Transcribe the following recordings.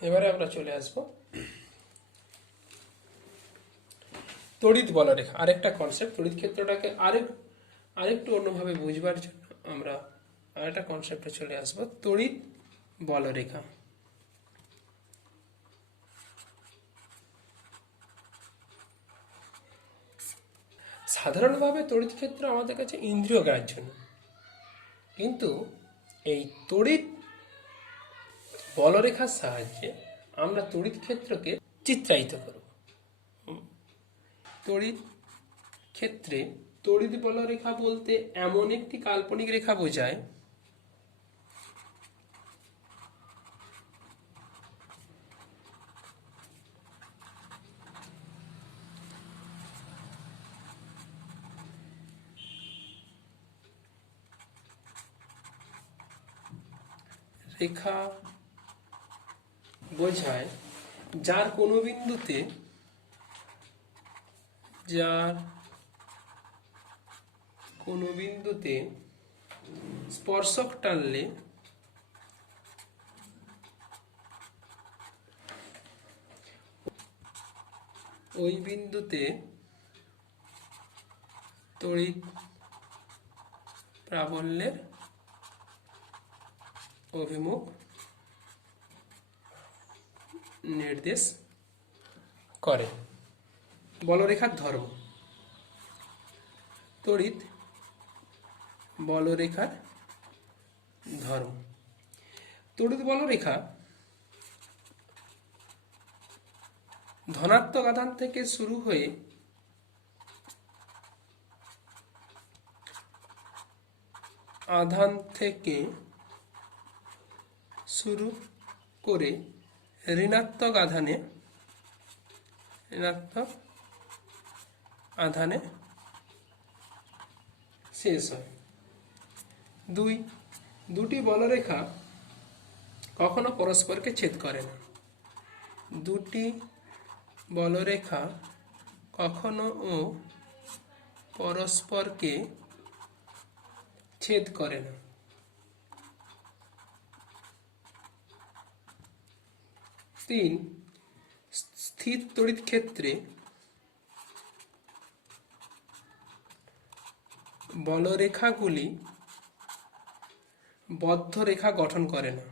এবারে আমরা চলে আসব তড়িৎ বলরেখা, আরেকটা কনসেপ্ট। তড়িৎ ক্ষেত্রটাকে আরেকটু অন্যভাবে বুঝবার জন্য আমরা আরেকটা কনসেপ্টে চলে আসব, তড়িৎ বলরেখা। সাধারণভাবে তড়িৎ ক্ষেত্র আমাদের কাছে ইন্দ্রিয় গ্রাহ্য না, কিন্তু এই তড়িৎ বলরেখার সাহায্যে আমরা তড়িৎ ক্ষেত্রকে চিত্রায়িত করব। তড়িৎ ক্ষেত্রে তড়িৎ বলরেখা বলতে এমন একটি কাল্পনিক রেখা বোঝায় রেখা বোঝায় যার কোনো বিন্দুতে স্পর্শক টানলে ওই বিন্দুতে তড়িৎ প্রাবল্যের অভিমুখ নির্দেশ করে। বলরেখার ধর্ম। তড়িৎ বলরেখার ধর্ম। তড়িৎ বলরেখা ধনাত্মক আধান থেকে শুরু হয়ে ঋণাত্মক আধানে শেষ হয়। দুটি বলরেখা কখনো পরস্পরকে ছেদ করে না। দুটি বলরেখা কখনো পরস্পরকে ছেদ করে না। স্থির তড়িৎ ক্ষেত্রে বলরেখাগুলি বদ্ধ রেখা গঠন করে না।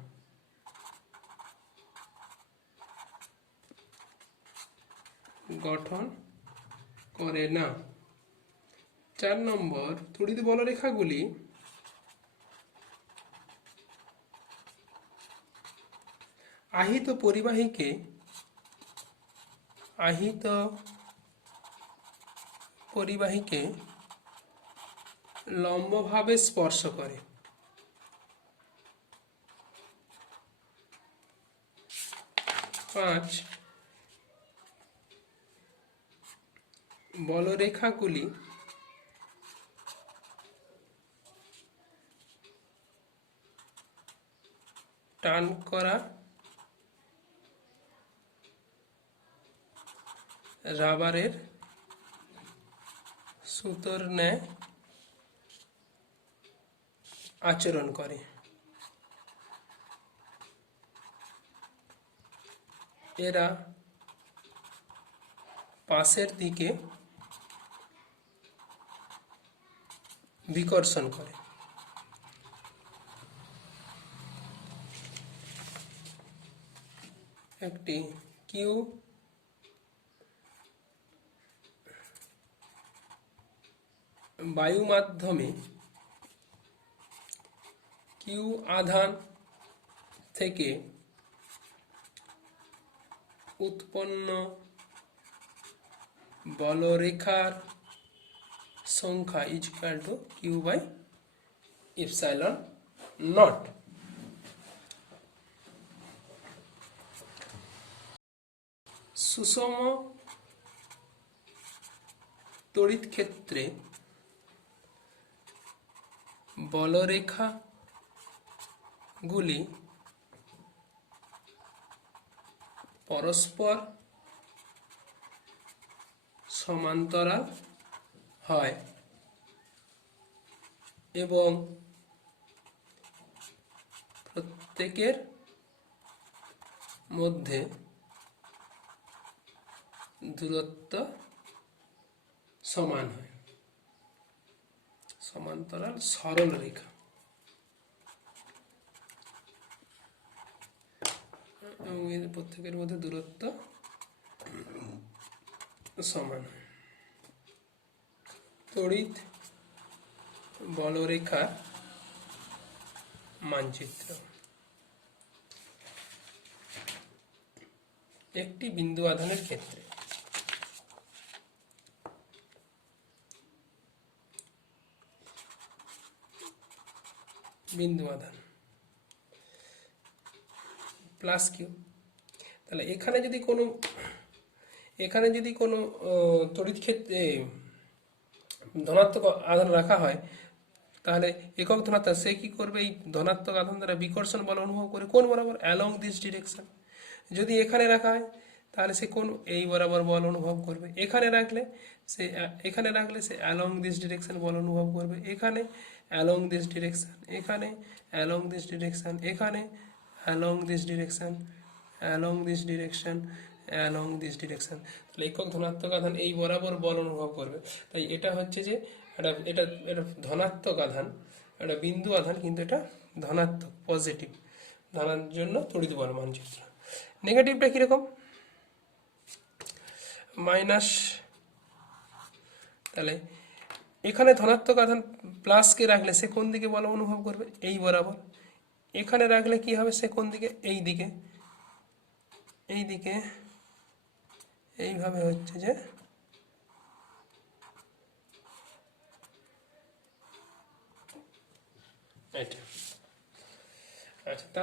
তড়িৎ বলরেখাগুলি আহিত পরিবাহীকে লম্বভাবে স্পর্শ করে। বলরেখাগুলি টান করা রাবারের সুতোর ন্যায় আচরণ করে। এরা পাশের দিকে বিকর্ষণ করে। একটি বায়ু মাধ্যমে কিউ আধান থেকে উৎপন্ন বলরেখার সংখ্যা Q/ε0। সুষম তড়িৎ ক্ষেত্রে বলরেখাগুলি পরস্পর সমান্তরাল হয় এবং প্রত্যেকের মধ্যে দূরত্ব সমান হয়, সমান্তরাল সরল রেখা এবং এর প্রত্যেকের মধ্যে দূরত্ব সমান হয়। তড়িৎ বলরেখার মানচিত্র। একটি বিন্দু আধানের ক্ষেত্রে বিন্দু আধান প্লাস কিউ, তাহলে এখানে যদি কোনো তড়িৎ ক্ষেত্রে ধনাত্মক আধান রাখা হয়, তাহলে একক ধনাত্মক সে কি করবে, এই ধনাত্মক আধান দ্বারা বিকর্ষণ বল অনুভব করে কোন বরাবর, অ্যালং দিস ডিরেকশন। যদি এখানে রাখা হয় তাহলে সে কোন এই বরাবর বল অনুভব করবে, এখানে রাখলে সে অ্যালং দিস ডিরেকশন বল অনুভব করবে, এখানে অ্যালং দিস ডিরেকশন, এখানে অ্যালং দিস ডিরেকশন, এখানে along this direction, along this direction, along this direction. তাহলে একক ধনাত্মক আধান এই বরাবর বল অনুভব করবে। তাই এটা হচ্ছে যে এটা ধনাত্মক আধান, এটা বিন্দু আধান, কিন্তু এটা ধনাত্মক পজিটিভ ধানার জন্য তড়িৎ বল মানচিত্র। নেগেটিভটা কিরকম, মাইনাস, তাহলে এখানে ধনাত্মক আধান প্লাসকে রাখলে সে কোন দিকে বল অনুভব করবে, এই বরাবর। এখানে রাখলে কি হবে, সে কোন দিকে, এই দিকে, এই দিকে, এইভাবে হচ্ছে যে এটা। আচ্ছা,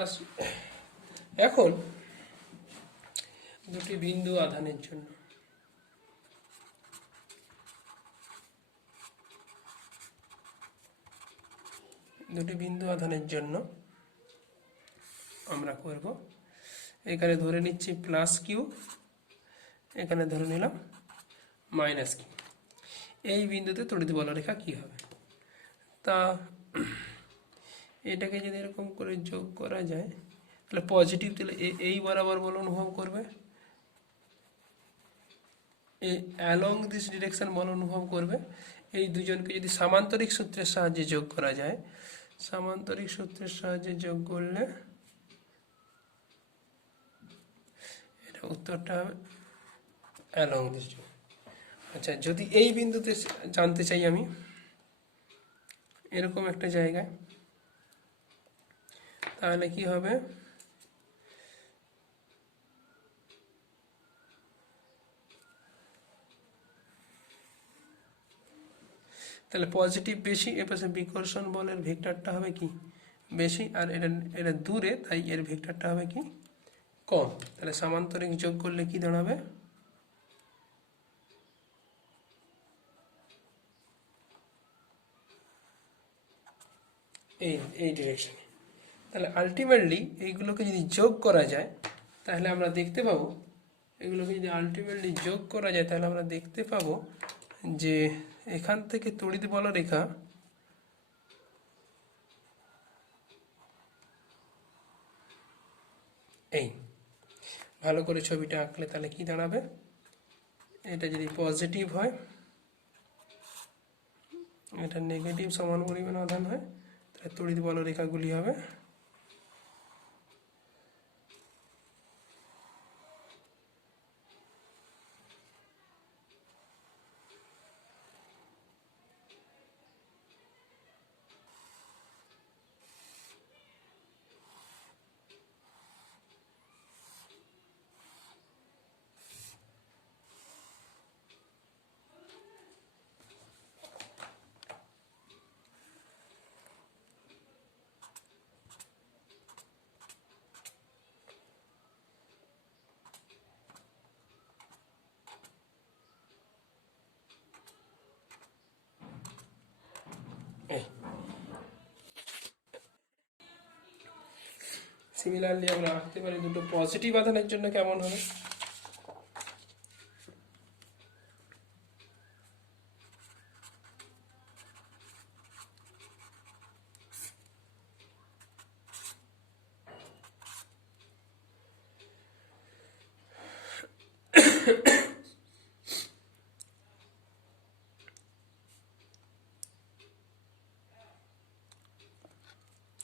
এখন দুটি বিন্দু আধানের জন্য আমরা করব, এখানে ধরে নিচ্ছি প্লাস কিউ, এখানে ধরে নিলাম মাইনাস কিউ। এই বিন্দুতে তড়িৎ বলরেখা কি হবে, তা এটাকে যদি এরকম করে যোগ করা যায় তাহলে পজিটিভ, তাহলে এই বরাবর বল অনুভব করবে, এই অ্যালং দিস ডিরেকশন বল অনুভব করবে। এই দুজনকে যদি সামান্তরিক সূত্রের সাহায্যে যোগ করা যায়, সামান্তরিক সূত্রের সাহায্যে যোগ করলে এটা উত্তরটা হবে অ্যালং দিস। আচ্ছা, যদি এই বিন্দুতে জানতে চাই আমি, এরকম একটা জায়গায়, তাহলে কি হবে, তাহলে পজিটিভ বেশি, এপাশে বিকর্ষণ বলের ভেক্টরটা হবে কি বেশি, আর এটা দূরে, তাই এর ভেক্টরটা হবে কি কম। তাহলে সামান্তরিক যোগ করলে কি দাঁড়াবে, এই ডিরেকশনে। তাহলে আলটিমেটলি এইগুলোকে যদি যোগ করা যায় তাহলে আমরা দেখতে পাবো, যে এখান থেকে তড়িৎ বলরেখা এই, ভালো করে ছবিটা আঁকলে তাহলে কি দাঁড়াবে, এটা যদি পজিটিভ হয়, এটা নেগেটিভ সমান পরিমাণ আধান হয়, তাহলে তড়িৎ বলরেখাগুলি হবে এই। সিমিলারলি আমরা আঁকতে পারি দুটো পজিটিভ আধানের জন্য কেমন হবে,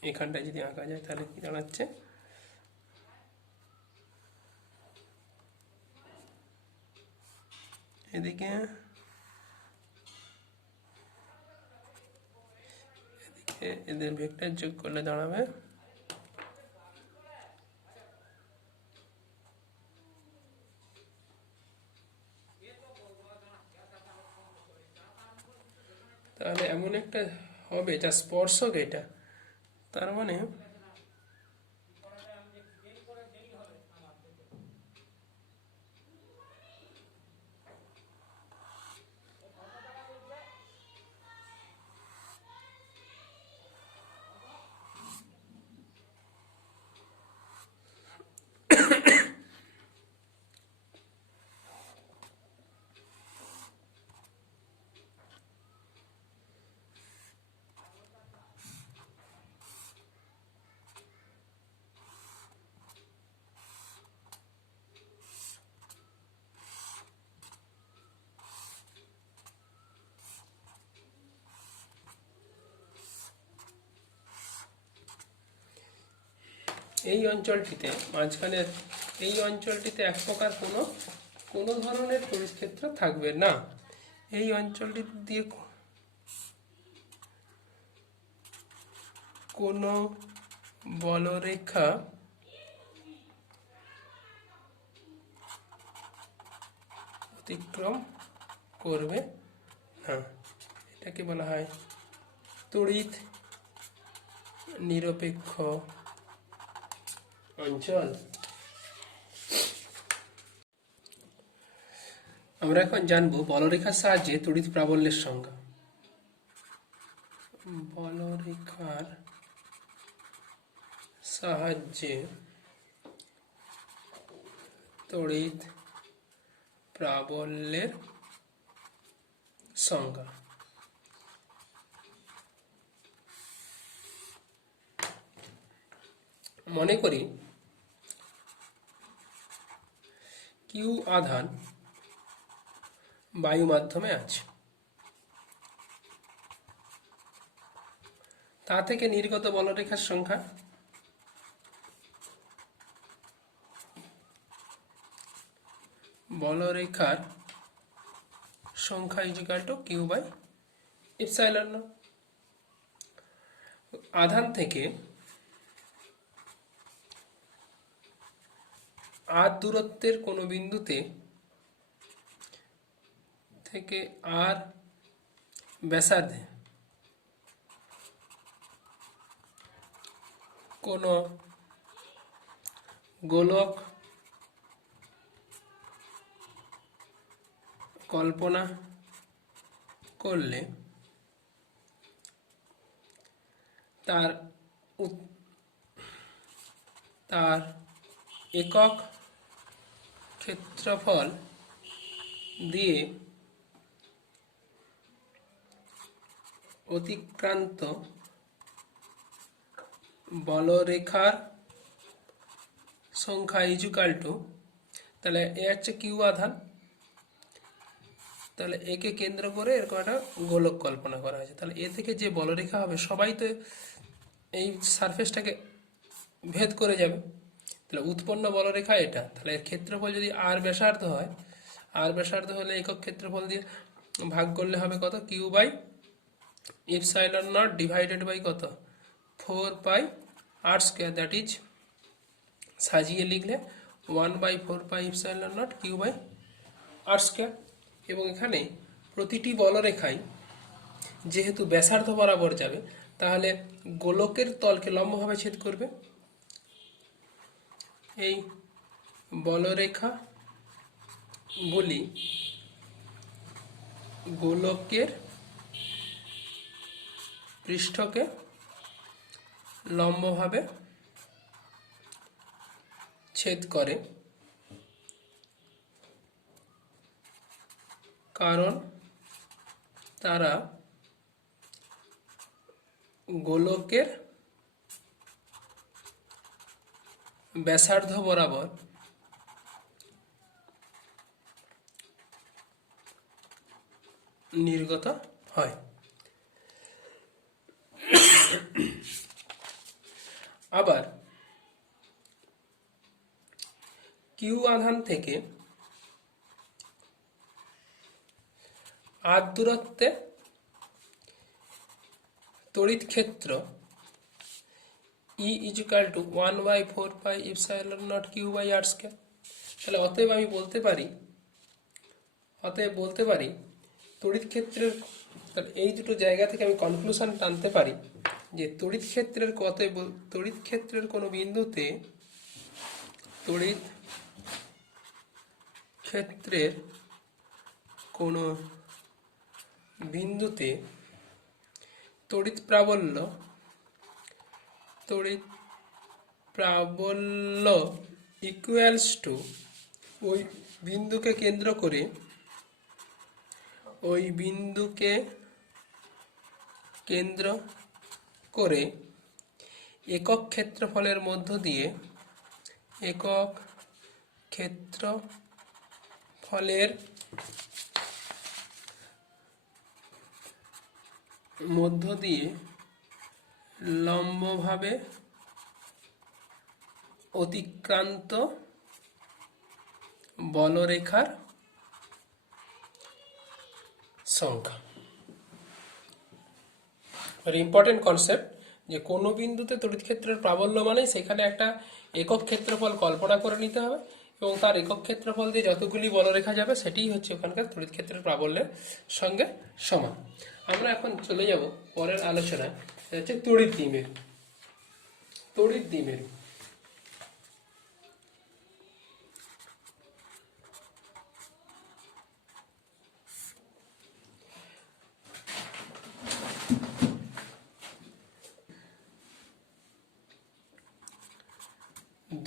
এখানটায় যদি আঁকা যায় তাহলে কি দাঁড়াচ্ছে, এদিকে এদের ভেক্টর যোগ করলে দাঁড়াবে তাহলে এমন একটা হবে যা স্পর্শক এটা, তার মানে এই অঞ্চলটিতে মাঝখানের এই অঞ্চলটিতে এক প্রকার কোনো ধরনের তড়িৎ ক্ষেত্র থাকবে না। এই অঞ্চলটি দিয়ে কোনো বলরেখা অতিক্রম করবে না। এটাকে বলা হয় তড়িৎ নিরপেক্ষ অঞ্চল। আমরা এখন জানবো বলরেখার সাহায্যে তড়িৎ প্রাবল্যের সংজ্ঞা। বলরেখার সাহায্যে তড়িৎ প্রাবল্যের সংজ্ঞা। মনে করি কিউ আধান বায়ু মাধ্যমে আছে, তা থেকে নির্গত বলরেখার সংখ্যা বলরেখার সংখ্যা equal to q by epsilon naught. আধান থেকে আর দূরত্বের কোনো বিন্দুতে থেকে আর ব্যাসার্ধে কোনো গোলক কল্পনা করলে তার একক ক্ষেত্রফল দিয়ে অতিক্রান্ত বলরেখার সংখ্যা ইজুকাল টু, তাহলে এ হচ্ছে কিউ আধান, তাহলে একে কেন্দ্র করে এরকম একটা গোলক কল্পনা করা হয়েছে। তাহলে এ থেকে যে বলরেখা হবে সবাই তো এই সারফেসটাকে ভেদ করে যাবে, তাহলে উৎপন্ন বলরেখা এটা। তাহলে এর ক্ষেত্রফল যদি আর ব্যাসার্ধ হয়, আর ব্যাসার্ধ হলে একক ক্ষেত্রফল দিয়ে ভাগ করলে হবে কত, q by epsilon naught divided by কত, 4 pi r square, that is সাজিয়ে লিখলে 1/4 pi epsilon naught q by R square. এবং এখানে প্রতিটি বলরেখায় যেহেতু ব্যাসার্ধ বরাবর যাবে, তাহলে গোলকের তলকে লম্বভাবে ছেদ করবে। এই বলরেখা গুলি গোলকের পৃষ্ঠকে লম্বভাবে ছেদ করে, কারণ তারা গোলকের ব্যাসার্ধ বরাবর নির্গত হয়। আবার কিউ আধান থেকে আর দূরত্বে তড়িৎ ক্ষেত্র E ইজিক্যাল টু 1/4πε0 Q/r²। তাহলে অতএব বলতে পারি তড়িৎ ক্ষেত্রের, তাহলে এই দুটো জায়গা থেকে আমি কনক্লুশন টানতে পারি যে তড়িৎ ক্ষেত্রের কোনো বিন্দুতে তড়িৎ প্রাবল্য ইকুয়ালস টু ওই বিন্দুকে কেন্দ্র করে একক ক্ষেত্রফলের মধ্য দিয়ে লম্বভাবে অতিক্রান্ত বলরেখার সংখ্যা। ইম্পর্টেন্ট কনসেপ্ট যে কোনো বিন্দুতে তড়িৎ ক্ষেত্রের প্রাবল্য মানে সেখানে একটা একক ক্ষেত্রফল কল্পনা করে নিতে হবে এবং তার একক ক্ষেত্রফল দিয়ে যতগুলি বলরেখা যাবে সেটিই হচ্ছে ওখানকার তড়িৎ ক্ষেত্রের প্রাবল্যের সঙ্গে সমান। আমরা এখন চলে যাব পরের আলোচনায়, হচ্ছে তড়িৎ দ্বিমেরু।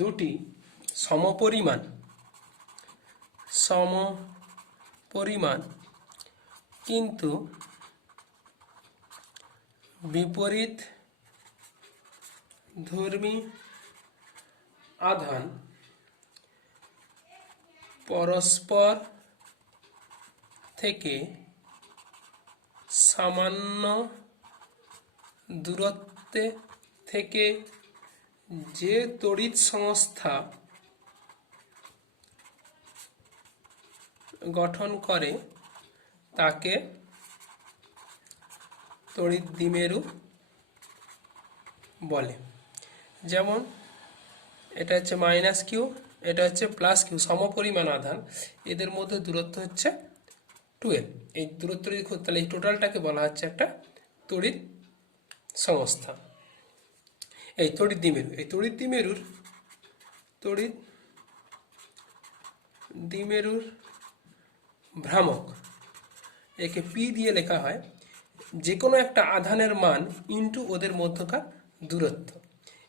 দুটি সমপরিমাণ কিন্তু বিপরীত ধর্মী আধান পরস্পর থেকে সামান্য দূরত্বে থেকে যে তড়িৎ সংস্থা গঠন করে তাকে তড়িৎ দ্বিমেরু বলে। যেমন এটা হচ্ছে -q, এটা হচ্ছে +q, সমপরিমাণ আধান, এদের মধ্যে দূরত্ব হচ্ছে 12। এই দূরত্ব যদি তাহলে এই টোটালটাকে বলা হচ্ছে একটা তড়িৎ সংস্থা। এই তড়িৎ দ্বিমেরুর ভ্রামক, একে পি দিয়ে লেখা হয়, যে কোনো একটা আধানের মান ইন্টু ওদের মধ্যকার দূরত্ব।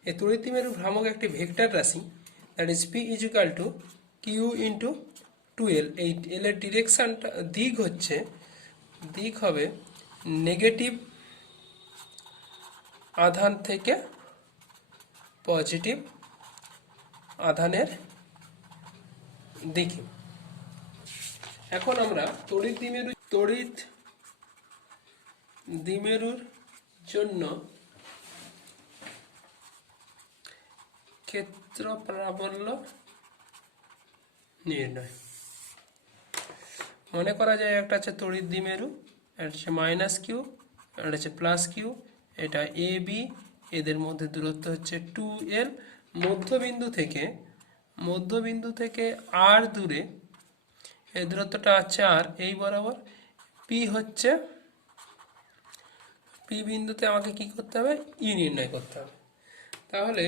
এই তড়িৎ দ্বিমেরুর ভ্রামক একটি ভেক্টর রাশি, that is p equal to q into 2l। এই এল এর ডিরেকশনটা দিক হবে নেগেটিভ আধান থেকে পজিটিভ আধানের দিকে। এখন আমরা তড়িৎ দ্বিমেরুর জন্য ক্ষেত্র প্রাবল্য নির্ণয়। মনে করা যায় একটা হচ্ছে তড়িৎ দ্বিমেরু, এটা হচ্ছে -q, এটা হচ্ছে +q, এটা এ বি, এদের মধ্যে দূরত্ব হচ্ছে 2l। মধ্যবিন্দু থেকে আর দূরে এই দূরত্বটা আছে আর, এই বরাবর পি বিন্দুতে আমাকে কি করতে হবে, ই নির্ণয় করতে হবে। তাহলে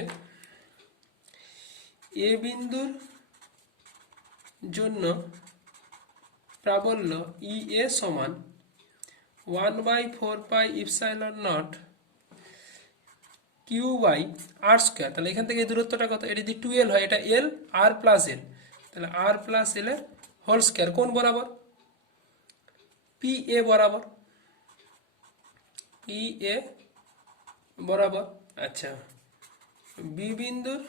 এ বিন্দুর জন্য প্রাবল্য ই এ সমান 1/4πε0 Q/r²। তাহলে এখান থেকে এই দূরত্বটা কত, এটা যদি 2l হয়, এটা l r প্লাস l, তাহলে r প্লাস l এর হোল স্কয়ার কোন বরাবর, পি এ বরাবর। আচ্ছা, বি বিন্দুর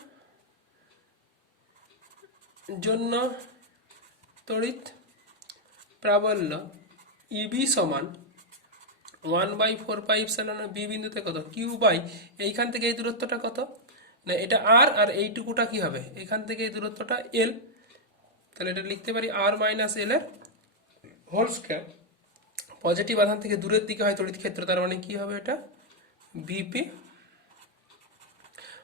জন্য তড়িৎ প্রাবল্য ইবি সমান 1/4 বি বিন্দুতে কত কিউ বাই এইখান থেকে এই দূরত্বটা কত না এটা আর আর এইটুকুটা কি হবে এখান থেকে এই দূরত্বটা এল, তাহলে এটা লিখতে পারি আর মাইনাস এল এর হোল স্কয়ার। পজিটিভ আধান থেকে দূরের দিকে হয় তড়িৎ ক্ষেত্র, তার মানে কি হবে এটা ভিপি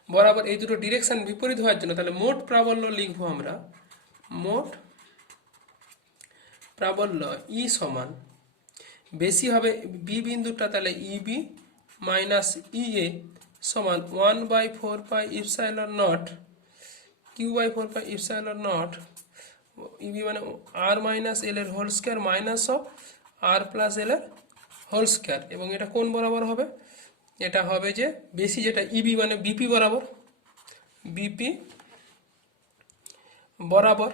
বরাবর এই দুটো ডিরেকশন বিপরীত হওয়ার জন্য তাহলে মোট প্রাবল্য লিখবো আমরা, মোট প্রাবল্য ই সমান বেশি হবে বি বিন্দুটা তাহলে ইবি মাইনাস ইএ সমান 1/4πε0 q/4πε0 ইবি মানে আর মাইনাস এল এর whole square minus of R plus L এর হোল স্কয়ার। এবং এটা কোন বরাবর হবে, এটা হবে যে বেশি যেটা ইবি মানে বিপি বরাবর, বিপি বরাবর।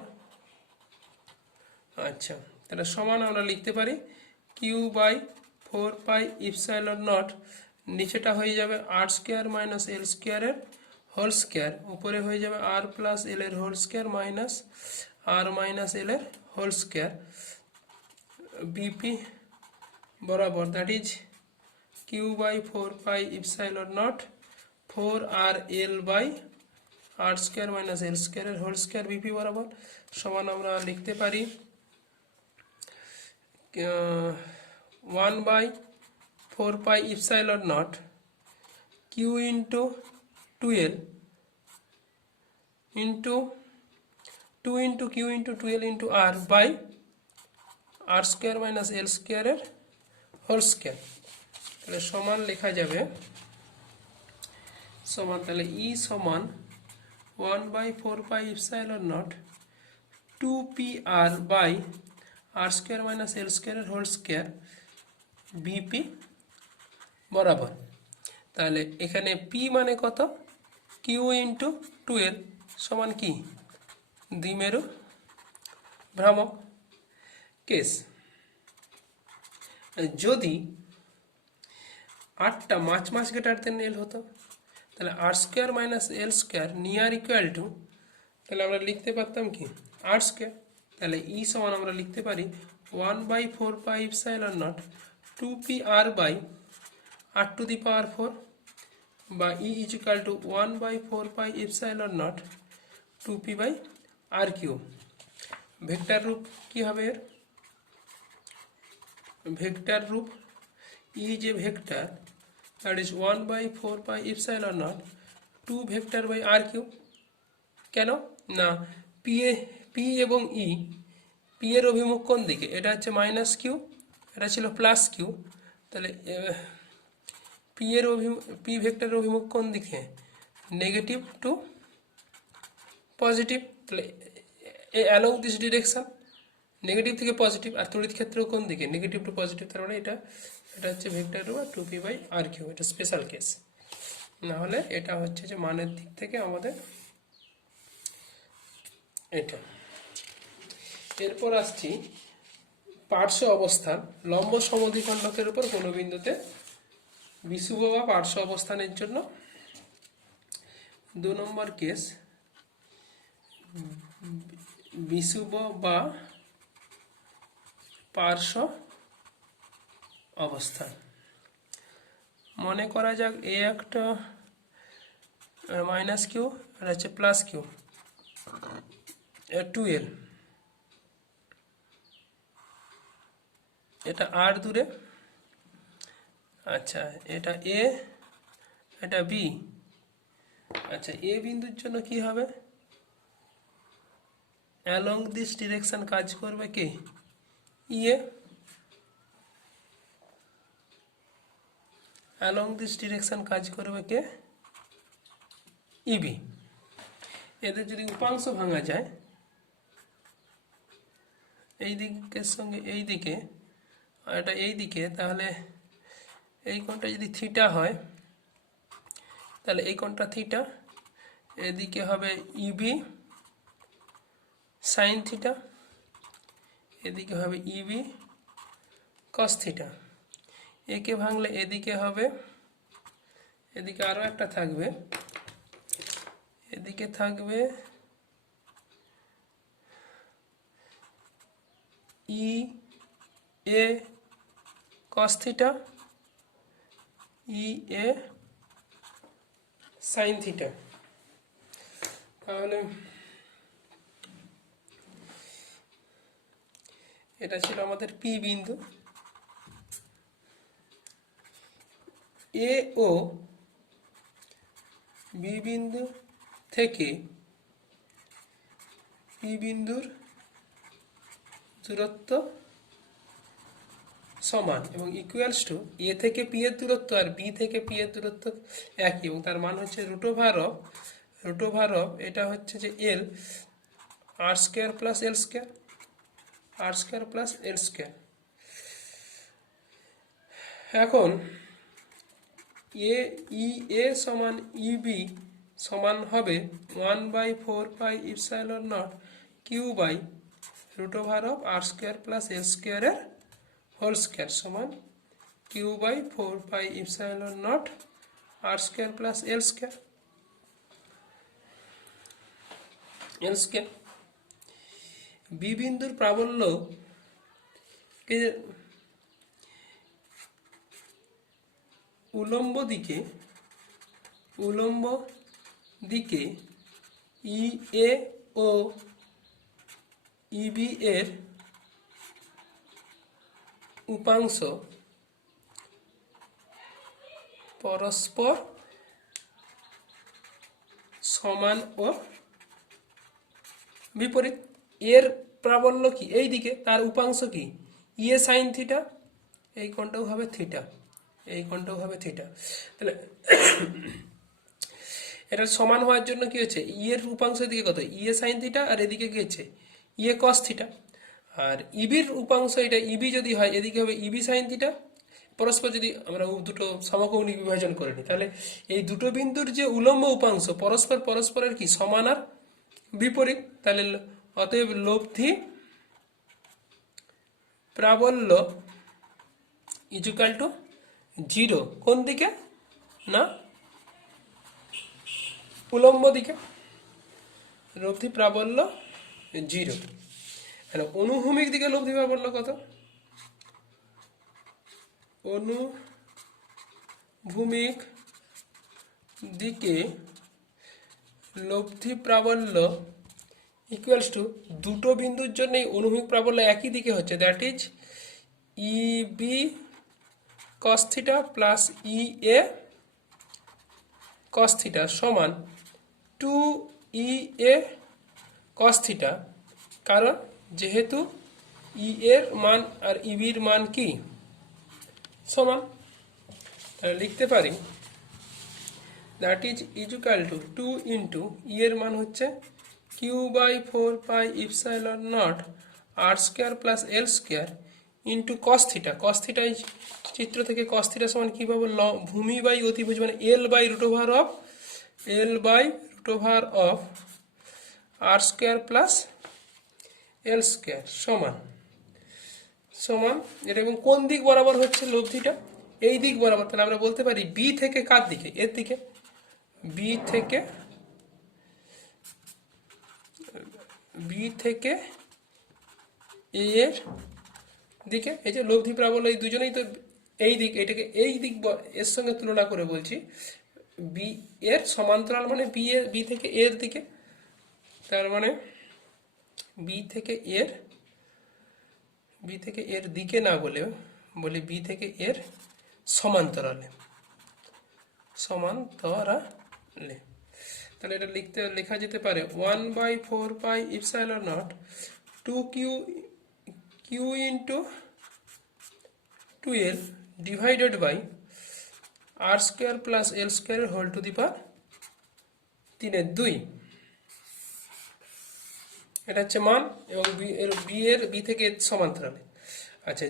আচ্ছা তাহলে সমান আমরা লিখতে পারি q/4πε0, নিচেটা হয়ে যাবে আর স্কয়ার মাইনাস এল স্কয়ারের হোল স্কয়ার, উপরে হয়ে যাবে আর প্লাস এল এর whole square minus R minus L এর হোল স্কয়ার বিপি বরাবর, that is q/4πε0 4rl/r square minus L স্কয়ারের হোল স্কয়ার বিপি বরাবর সমান আমরা লিখতে পারি 1/4πε0 q into 2l into 2 into q into 2l into r by R square minus L স্কয়ারের whole square. তাহলে সমান লেখা যাবে সমান তাহলে ই সমান 1/4πε0 2pr by R square minus L স্কয়ারের হোল স্কয়ার বিপি বরাবর। তাহলে এখানে পি মানে কত কিউ ইন্টু 2l সমান কি দ্বিমেরু ভ্রামক কেস। যদি আটটা মাছ গ্রেটার দেন এল হতো তাহলে R square minus L square near equal to, তাহলে আমরা লিখতে পারতাম কি আর স্কয়ার। তাহলে ই সমান আমরা লিখতে পারি 1/4πε0 2pr by r to the power 4 বা E is equal to 1/4πε0 2p by R cube. Vector রূপ কি হবে এর, ভেক্টর রূপ ই যে vector that is 1/4πε0 2 vector by R cube. কেন না পি এবং ই পি এর অভিমুখ কোন দিকে, এটা হচ্ছে মাইনাস কিউ, এটা ছিল প্লাস কিউ, তাহলে পি ভেক্টরের অভিমুখ কোন দিকে নেগেটিভ টু পজিটিভ, তাহলে অ্যালং দিস ডিরেকশন নেগেটিভ থেকে পজিটিভ, আর তড়িৎ ক্ষেত্র কোন দিকে নেগেটিভ টু পজিটিভ, তার মানে এটা হচ্ছে ভেক্টর রূপ 2p বাই আর কিউ, এটা স্পেশাল কেস। না হলে এটা হচ্ছে যে মানের দিক থেকে আমাদের এটা। এরপর আসছি পার্শ্ব অবস্থান, লম্ব সমদ্বিখণ্ডকের উপর কোনো বিন্দুতে বিষুব বা পার্শ্ব অবস্থানের জন্য 2 নম্বর কেস বিষুব বা পার্শ্ব অবস্থান। মনে করা যাক এ একটা মাইনাস কিউ আর হচ্ছে প্লাস কিউ 2l, এটা আর দূরে, আচ্ছা এটা এ এটা বি। আচ্ছা এ বিন্দুর জন্য কি হবে, অ্যালং দিস ডিরেকশন কাজ করবে কে ইএ, অ্যালং দিস ডিরেকশন কাজ করবে কে ইবি। এদের যদি উপাংশ ভাঙা যায় এই দিকের সঙ্গে এই দিকে আর এটা এই দিকে, তাহলে এই কোণটা যদি থিটা হয় তাহলে এই কোণটা থিটা, এদিকে হবে ইবি সাইন থিটা, এদিকে হবে ইবি কস থিটা। একে ভাঙলে এদিকে হবে, এদিকে আরও একটা থাকবে, এদিকে থাকবে ই A cos theta E A sign theta. তাহলে এটা ছিল আমাদের পি বিন্দু। এ ও বি বিন্দু থেকে পি বিন্দুর দূরত্ব সমান এবং ইকুয়ালস টু এ থেকে পি এর দূরত্ব আর বি থেকে পি এর দূরত্ব একই, এবং তার মান হচ্ছে রুট ওভার অফ এটা হচ্ছে যে এল আর স্কোয়ার প্লাস এল স্কোয়ার, আর স্কোয়ার প্লাস এল স্কোয়ার। এখন এ সমান ইবি সমান হবে 1/4πε0 Q by root over of R square plus L স্কোয়ারের হোল স্কোয়ার সমান Q by 4πε0 R square plus L square. B বিন্দুর প্রাবল্য কে উলম্ব দিকে ই এ ও ইবি এর উপাংশ পরস্পর সমান ও বিপরীত। এর প্রাবল্য কি এই দিকে, তার উপাংশ কি ই এ সাইন থিটা, এই কোণটাও হবে থিটা, এই কোণটাও হবে থিটা। তাহলে এটা সমান হওয়ার জন্য কি হচ্ছে, ই এর উপাংশের দিকে কত ই এ সাইন থিটা, আর এদিকে কি হচ্ছে ই এ কস থিটা। আর ইবির উপাংশ এটা ইবি যদি হয় এদিকে হবে ইবি সাইন থিটা। পরস্পর যদি আমরা দুটো সমকৌণিক বিভাজন করে নিই, তাহলে এই দুটো বিন্দুর যে উলম্ব উপাংশ পরস্পরের কি সমান আর বিপরীত। তাহলে অতএব লব্ধি প্রাবল্য ইজুকাল টু 0 কোন দিকে না উলম্ব দিকে, লব্ধি প্রাবল্য 0। অনুভূমিক দিকে লব্ধি প্রাবল্য কত, অনুভূমিক দিকে লব্ধি প্রাবল্য ইকুয়ালস টু দুটো বিন্দুর জন্যই অনুভূমিক প্রাবল্য একই দিকে হচ্ছে, that is E B cos theta plus E A cos theta সমান 2 ই এ কস থিটা। কারণ যেহেতু ই এর মান আর ইবির মান কি সমান, তাহলে লিখতে পারি that is equal to 2 into E এর মান হচ্ছে Q by 4πε0 R square plus L square into cos theta. Cos theta এই চিত্র থেকে কস থিটা সমান কী পাবো, ভূমি বাই অতিভুজ মানে l by root over of R square plus L square সমান এটা। এবং কোন দিক বরাবর হচ্ছে লব্ধিটা, এই দিক বরাবর। তাহলে আমরা বলতে পারি বি থেকে কার দিকে, এর দিকে, বি থেকে এর দিকে। এই যে লব্ধি প্রাবল্য এই দুজনেই তো এই দিক, এটাকে এই দিক এর সঙ্গে তুলনা করে বলছি। বি এর সমান্তরাল মানে বি থেকে এর দিকে, তার মানে বি থেকে এর দিকে না বলে বলি বি থেকে এর সমান্তরালে। তাহলে এটা লেখা যেতে পারে 1/4πε0 2q into 2l divided by R square plus L square whole to the power 3/2। এটা হচ্ছে মান, এবং বি থেকে সমান্তরালে। আচ্ছা,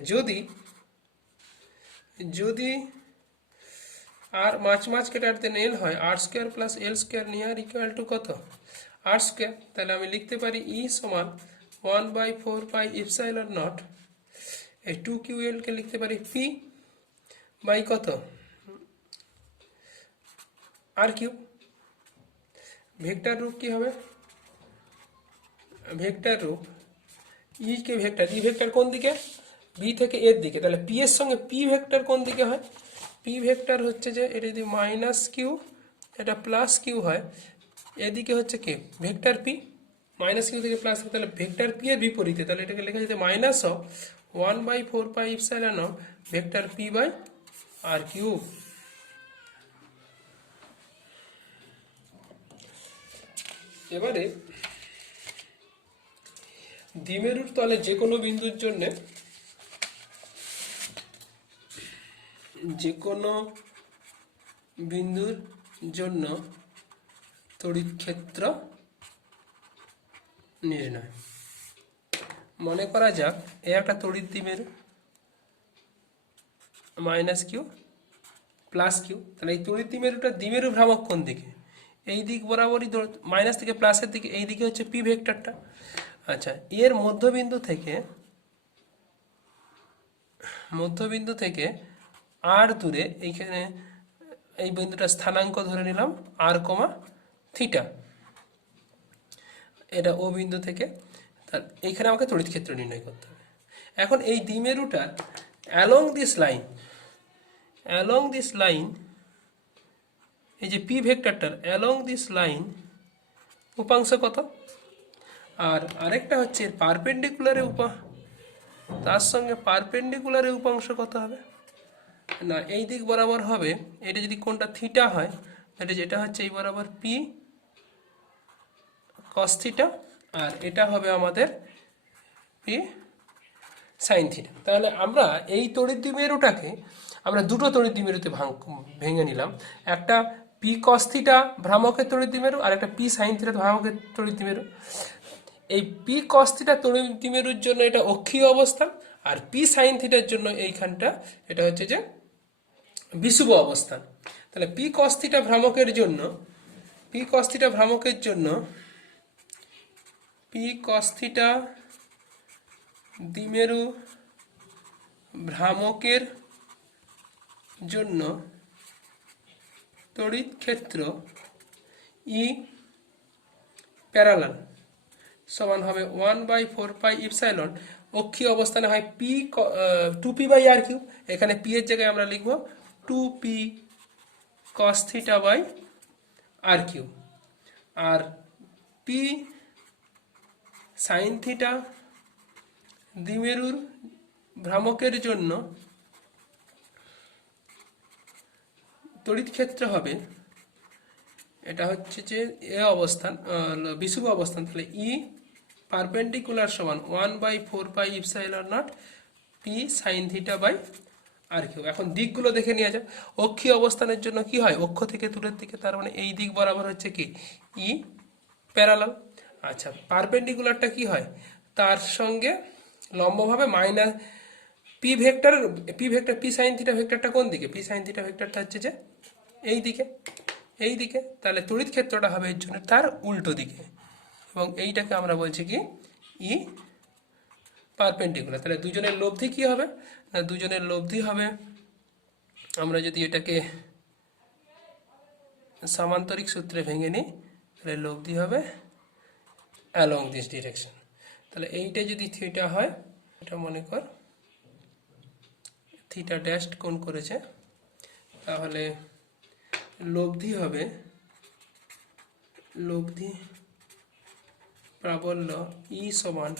যদি আর মাছ কেটাতে এল হয় R square plus L square near equal to কত আর স্কোয়ার, তাহলে আমি লিখতে পারি ই সমান 1/4πε0 এই 2ql কে লিখতে পারি পি বাই কত আর কিউব। ভেক্টর রূপ কি হবে, ভেক্টর রূপ ই কে ভেক্টর, ই ভেক্টর কোন দিকে বি থেকে এর দিকে, তাহলে পি এর সঙ্গে পি ভেক্টর কোন দিকে হয়? পি ভেক্টর হচ্ছে যে এটা যদি মাইনাস কিউ এটা প্লাস কিউ হয়, এদিকে হচ্ছে কে ভেক্টর পি, মাইনাস কিউ থেকে প্লাস, তাহলে ভেক্টর পি এর বিপরীতে, তাহলে এটাকে লেখা যেতে minus of 1/4 epsilon of vector p by R cube. এবারে দ্বিমেরুর তলে যে কোনো বিন্দুর জন্য তড়িৎ ক্ষেত্র নির্ণয়। মনে করা যাক এ একটা তড়িৎ দ্বিমেরু, মাইনাস কিউ প্লাস কিউ, তাহলে এই তড়িৎ দ্বিমেরুটা দ্বিমেরু ভ্রামক কোন দিকে? এই দিক বরাবরই, মাইনাস থেকে প্লাসের দিকে, এই দিকে হচ্ছে পি ভেক্টরটা। আচ্ছা, এর মধ্যবিন্দু থেকে আর দূরে এইখানে এই বিন্দুটা স্থানাঙ্ক ধরে নিলাম আর কমা থিটা, এটা ও বিন্দু থেকে, এইখানে আমাকে তড়িৎ ক্ষেত্র নির্ণয় করতে হবে। এখন এই দ্বিমেরুটা অ্যালং দিস লাইন, এই যে পি ভেক্টরটার অ্যালং দিস লাইন উপাংশ কত, আর আরেকটা হচ্ছে পারপেন্ডিকুলারে তার সঙ্গে পারপেন্ডিকুলারে উপাংশ কত হবে না, এই দিক বরাবর হবে, এটা যদি কোনটা থিটা হয়, এটা হচ্ছে এই বরাবর পি কস থিটা, আর এটা হবে আমাদের পি সাইন থিটা। তাহলে আমরা এই তড়িৎ দ্বিমেরুটাকে আমরা দুটো তড়িৎ দ্বিমেরুতে ভেঙে নিলাম, একটা পি কস থিটা ভ্রামকের তড়িৎ দ্বিমেরু আর একটা পি সাইন থিটা ভ্রামকের তড়িৎ দ্বিমেরু। এই পি কস থিটা তড়িৎ দ্বিমেরুর জন্য এটা অক্ষীয় অবস্থান, আর পি সাইন থিটার জন্য এইখানটা এটা হচ্ছে যে বিষুব অবস্থান। তাহলে পি কস থিটা ভ্রামকের জন্য পি কস থিটা দ্বিমেরু ভ্রামকের জন্য তড়িৎ ক্ষেত্র ই প্যারালাল সমান হবে 1/4 ইপসাইলন, অক্ষীয় অবস্থানে হয় p 2p by R cube, এখানে পি এর জায়গায় আমরা লিখব 2p cos theta by R cube, আর পি সাইন থিটা দ্বিমেরুর ভ্রামকের জন্য তড়িৎ ক্ষেত্র হবে, এটা হচ্ছে যে এ অবস্থান বিষুব অবস্থান, তাহলে ই পারপেন্ডিকুলার সমান 1/4 epsilon naught p sine theta by R cube. এখন দিকগুলো দেখে নিয়ে যাক। অক্ষীয় অবস্থানের জন্য কি হয়, অক্ষ থেকে দূরের দিকে, তার মানে এই দিক বরাবর হচ্ছে কি ই প্যারালাল। আচ্ছা, পারপেন্ডিকুলারটা কি হয়, তার সঙ্গে লম্বভাবে minus P vector P sine theta ভেক্টরটা কোন দিকে, পি সাইন থিটা ভেক্টরটা হচ্ছে যে এই দিকে, তাহলে তড়িৎ ক্ষেত্রটা হবে এর জন্য তার উল্টো দিকে, এবং এইটাকে আমরা বলছি কি ই পারপেন্ডিকুলার। তাহলে দুজনের লব্ধি কি হবে না, দুজনের লব্ধি হবে, আমরা যদি এটাকে সামান্তরিক সূত্রে ভেঙে নিই, তাহলে লব্ধি হবে অ্যালং দিস ডিরেকশন। তাহলে এইটা যদি থিটা হয়, এটা মনে কর থিটা ড্যাশ কোণ করেছে, তাহলে লব্ধি হবে প্রাবল্য ই সমান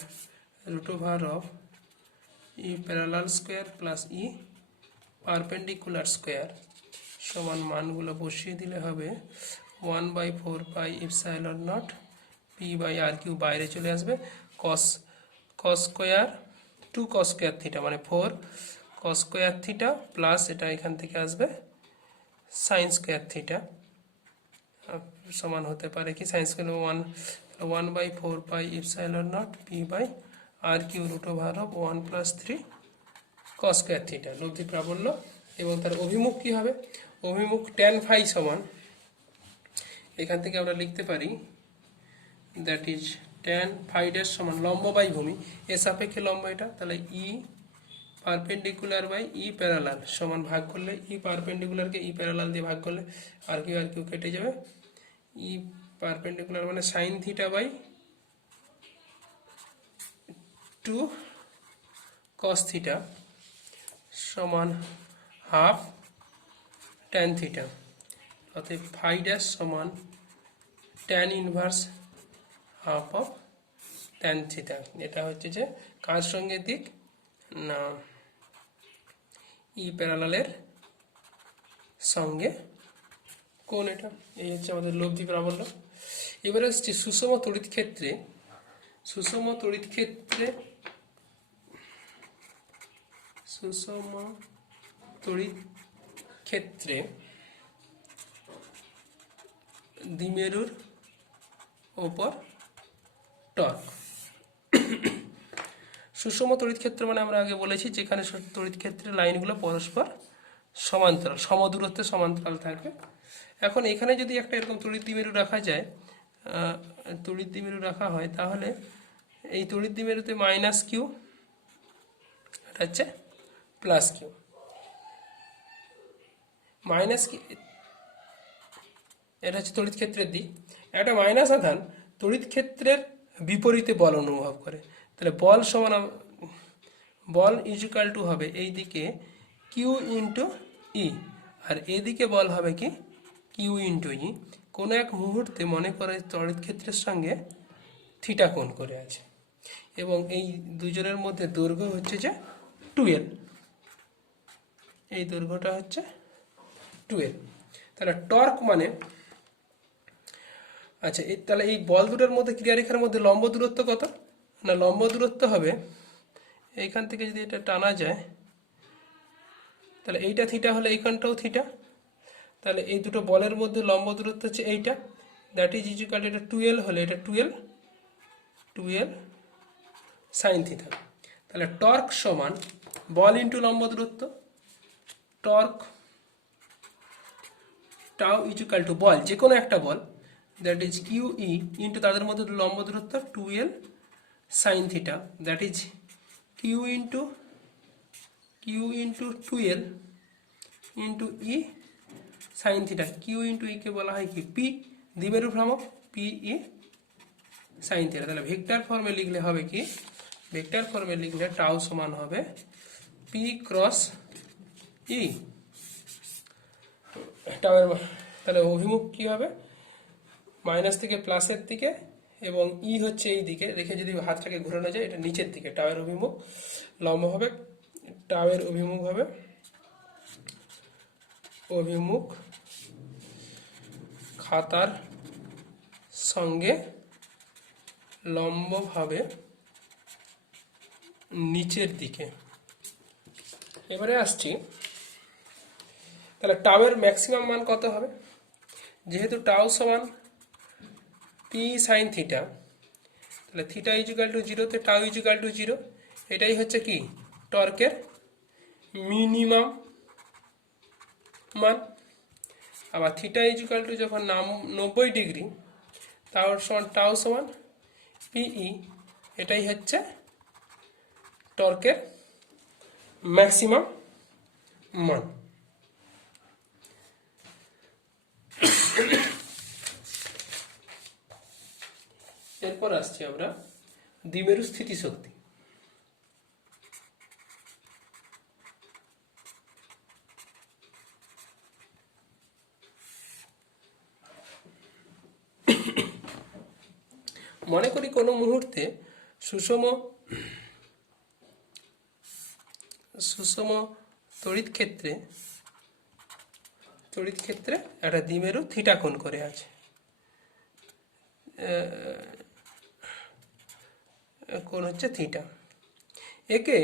√অফ E parallel square plus E perpendicular square সমান মানগুলো বসিয়ে দিলে হবে 1/4 epsilon naught p by r cube, বাইরে চলে আসবে cos square 2 cos square theta মানে 4 কস স্কোয়ার থিটা প্লাস এটা এখান থেকে আসবে সাইন স্কোয়ার থিটা সমান হতে পারে কি sine square 1/4 epsilon naught p by r cube √অফ 1 + 3 কস স্কোয়ার থিটা লব্ধি প্রাবল্য। এবং তার অভিমুখ কি হবে, অভিমুখ ট্যান ফাই সমান, এখান থেকে আমরা লিখতে পারি that is tan phi dash সমান লম্ব বাই ভূমি, এর সাপেক্ষে লম্ব এটা, তাহলে E perpendicular by E parallel সমান ভাগ করলে ই পারপেন্ডিকুলারকে ই প্যারালাল দিয়ে ভাগ করলে আর কিউ কেটে যাবে, ই পারপেন্ডিকুলার মানে sine theta by 2 cos theta সমান হাফ ট্যান থিটা, অতএব ফাই ড্যাশ সমান tan inverse half of tan theta. এটা হচ্ছে যে কার সঙ্গে দিক না ই প্যারালালের সঙ্গে কোণ, এটা এই হচ্ছে আমাদের লব্ধি প্রাবল্য। এবারে আসছে সুষম তড়িৎ ক্ষেত্রে। সুষম তড়িৎ ক্ষেত্রে দ্বিমেরুর ওপর টর্ক। সুষম তড়িৎ ক্ষেত্র মানে আমরা আগে বলেছি যেখানে তড়িৎ ক্ষেত্রে লাইনগুলো পরস্পর সমান্তরাল, সমদূরত্বে সমান্তরাল থাকবে। এখন এখানে যদি একটা এরকম তড়িৎ দ্বিমেরু রাখা যায়, তড়িৎ দ্বিমেরু রাখা হয়, তাহলে এই তড়িৎ দ্বিমেরুতে মাইনাস কিউ, এটা হচ্ছে প্লাস কিউ, মাইনাস কি, এটা হচ্ছে তড়িৎ ক্ষেত্রের দিক। একটা মাইনাস আধান তড়িৎ ক্ষেত্রের বিপরীতে বল অনুভব করে, তাহলে বল সমান বল ইজিক্যাল টু হবে এই দিকে কিউ ইন্টু ই, আর এদিকে বল হবে কি কিউ ইন্টু ই। কোনো এক মুহূর্তে মনে করে তড়িৎ ক্ষেত্রের সঙ্গে থিটা কোণ করে আছে, এবং এই দুজনের মধ্যে দৈর্ঘ্য হচ্ছে যে 12, এই দৈর্ঘ্যটা হচ্ছে 12। তাহলে টর্ক মানে, আচ্ছা তাহলে এই বল দুটোর মধ্যে ক্রিয়ারেখার মধ্যে লম্ব দূরত্ব কত না, লম্ব দূরত্ব হবে এইখান থেকে যদি এটা টানা যায়, তাহলে এইটা থিটা হলে এইখানটাও থিটা, তাহলে এই দুটো বলের মধ্যে লম্ব দূরত্ব হচ্ছে এইটা, দ্যাট ইজ ইকুয়াল টু, এটা 12 হলে এটা 12 সাইন থিটা। তাহলে টর্ক সমান বল ইন্টু লম্ব দূরত্ব, টর্ক টাউ ইকুয়াল টু বল, যে কোনো একটা বল, that is Q E into তাদের মধ্যে লম্ব দূরত্ব 12 sine theta, that is Q into 12 into E sine theta. Q into ইকে বলা হয় কি পি, দ্বিমেরু ভ্রামক, পি ই সাইন থিটা। তাহলে ভেক্টর ফর্মে লিখলে হবে কি, ভেক্টর ফর্মে লিখলে টাউ সমান হবে পি ক্রস ই, টাওয়ের, তাহলে অভিমুখ কি হবে মাইনাস থেকে প্লাসের দিকে, এবং ই হচ্ছে এই দিকে রেখে যদি হাতটাকে ঘুরানো যায় এটা নিচের দিকে, টাওয়ের অভিমুখ লম্ব হবে, টাওয়ের অভিমুখ হবে অভিমুখ খাতার সঙ্গে লম্বভাবে নিচের দিকে। এবারে আসছি, তাহলে টাওয়ের ম্যাক্সিমাম মান কত হবে, যেহেতু টাউ সমান পি সাইন থিটা, তাহলে থিটা ইজিক্যাল টু 0 তে টাউ ইজিক্যাল টু 0, এটাই হচ্ছে কি টর্কের মিনিমাম মান। আবার থিটা ইজিক্যাল টু যখন 90 ডিগ্রি, টাউ সমান পিই, এটাই হচ্ছে টর্কের ম্যাক্সিমাম মান। এরপর আসছি আমরা দ্বিমেরু স্থিতিশক্তি। মনে করি কোনো মুহূর্তে সুষম তড়িৎ ক্ষেত্রে একটা দ্বিমেরু থিটা কোণ করে আছে, কোণ হচ্ছে থিটা। একে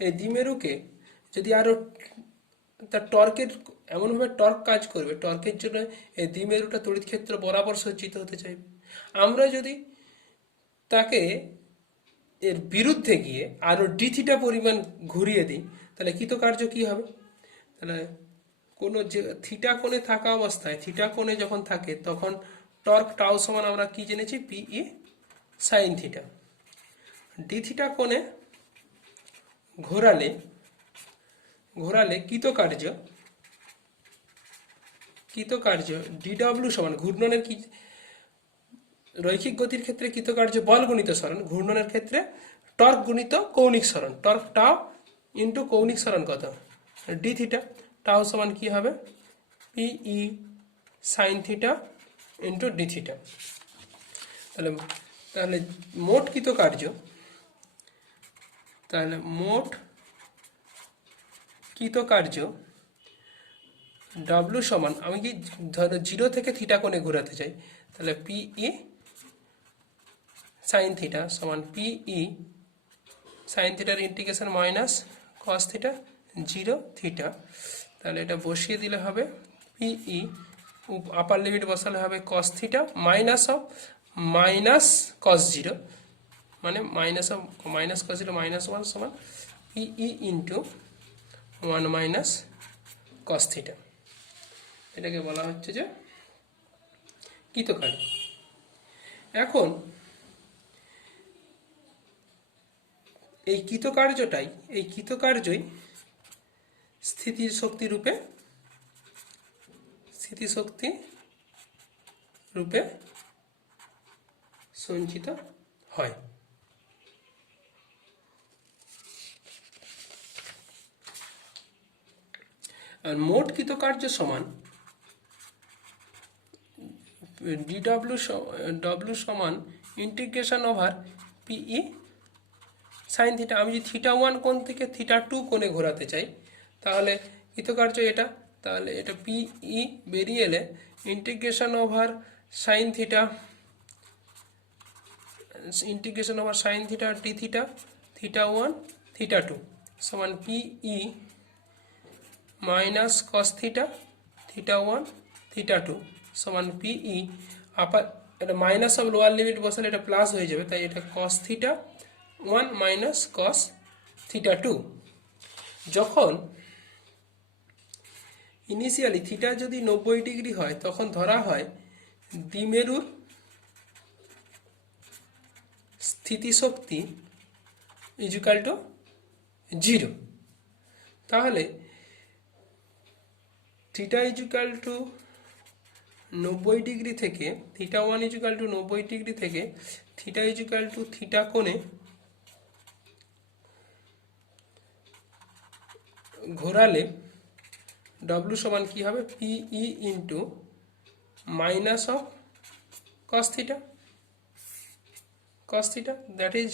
এই দ্বিমেরুকে যদি আরো তার টর্কের এমনভাবে টর্ক কাজ করবে, টর্কের জন্য এই দ্বিমেরুটা তড়িৎ ক্ষেত্র বরাবর সজ্জিত হতে চাইবে। আমরা যদি তাকে এর বিরুদ্ধে গিয়ে আরো ডি থিটা পরিমাণ ঘুরিয়ে দিই, তাহলে কৃতকার্য কি হবে, তাহলে কোনো যে থিটা কোণে থাকা অবস্থায়, থিটা কোণে যখন থাকে তখন টর্ক টাউ সমান আমরা কি জেনেছি পিই সাইন থিটা। ডি থিটা কোণে ঘোরালে কৃতকার্য ডিডব্লিউ সমান ঘূর্ণনের কি, রৈখিক গতির ক্ষেত্রে কৃতকার্য বল গুণিত সরণ, ঘূর্ণনের ক্ষেত্রে টর্ক গুণিত কৌণিক সরণ, টর্ক টাও ইন্টু কৌণিক সরণ কত, ডি থিটা, টাও সমান কি হবে, PE sine theta into D theta. তাহলে তাহলে মোট কৃতকার্য, তাহলে মোট কৃতকার্য ডাব্লু সমান, আমি কি ধরো 0 থেকে থিটা কোণে ঘোরাতে চাই, তাহলে পিই সাইন থিটা সমান পিই সাইন থিটার integration minus cos theta 0 theta. তাহলে এটা বসিয়ে দিলে হবে পিই, আপার লিমিট বসালে হবে cos theta minus of minus cos 0, মানে minus of minus cos 0 minus 1 সমান পিই ইন্টু 1 মাইনাস কস থিটা। এটাকে বলা হচ্ছে যে কৃতকার্য। এখন এই কৃতকার্যই স্থিতিশক্তি রূপে সঞ্চিত হয়। আর মোট কৃতকার্য সমান ডব্লু সমান ইন্টিগ্রেশন ওভার পিই সাইন থিটা। আমি যদি থিটা 1 কোণ থেকে থিটা 2 কোণে ঘোরাতে চাই, তাহলে কৃতকার্য এটা, তাহলে এটা পিই বেরিয়ে এলে integration over sine theta D theta theta 1 theta 2 সমান PE minus cos theta theta 1 theta 2 সমান পিই আপার, এটা মাইনাস অফ লোয়ার লিমিট বসালে এটা প্লাস হয়ে যাবে, তাই এটা cos theta 1 minus cos theta 2। যখন ইনিশিয়ালি থিটা যদি 90 ডিগ্রি হয়, তখন ধরা হয় দ্বিমেরুর স্থিতিশক্তি ইকুয়াল টু 0। তাহলে থিটা ইকুয়াল টু 90 ডিগ্রি থেকে, থিটা 1 ইকুয়াল টু 90 ডিগ্রি থেকে থিটা ইকুয়াল টু থিটা কোণে ঘোরালে ডব্লু সমান কি হবে, PE into minus of cos theta that is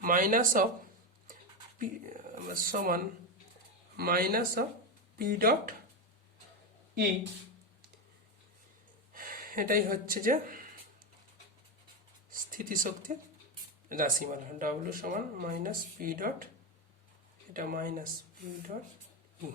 minus of P সমান minus of P dot E. এটাই হচ্ছে যে স্থিতিশক্তির রাশিমালা, ডব্লু সমান মাইনাস পি ডট, এটা মাইনাস পি ডট ই।